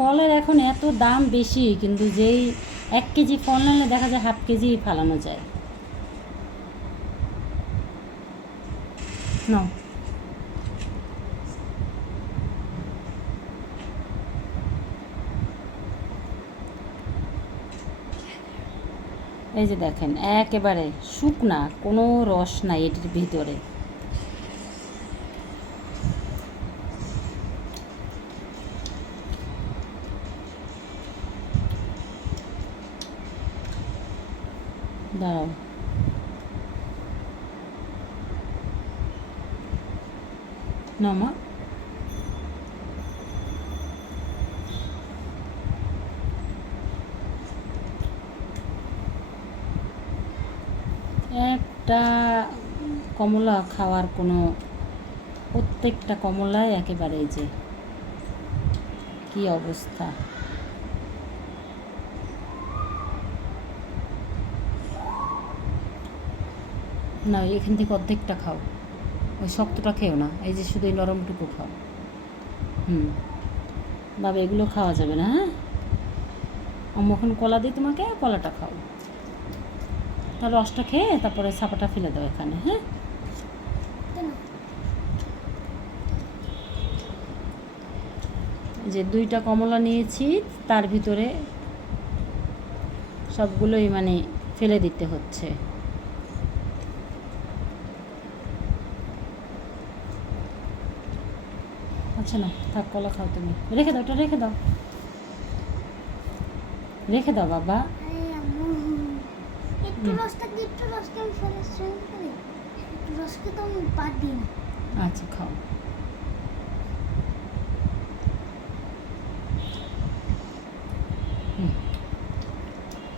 ফলের এখন এত দাম বেশি, কিন্তু যেই এক কেজি ফল নিলে দেখা যায় হাফ কেজি ফালানো যায়। নাও। এই যে দেখেন, একেবারে শুকনা, কোনো রস নাই এটির ভিতরে। দাঁড়াও। না মা। একটা কমলা খাওয়ার কোনো প্রত্যেকটা কমলাই একেবারে যে কি অবস্থা? না, এখান থেকে অর্ধেকটা খাও। ওই শক্তটা খেও না, এই যে শুধু এই নরমটুকু খাও। হুম। বাবা, এগুলো খাওয়া যাবে না হ্যাঁ? আমি এখন কলা দিই তোমাকে কলাটা খাও। আর রসটা খেয়ে তারপরে ছাপাটা ফেলে দাও এখানে হ্যাঁ? যে দুইটা কমলা নিয়েছি, তার ভিতরে সবগুলোই মানে ফেলে দিতে হচ্ছে। আচ্ছা না থাক কলা খাও তুমি। রেখে দাও ওটা রেখে দাও। রেখে দাও বাবা। আচ্ছা খাও।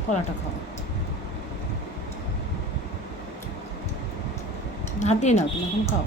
কলাটা খাও। হাত দিয়ে নাও তুমি এখন খাও।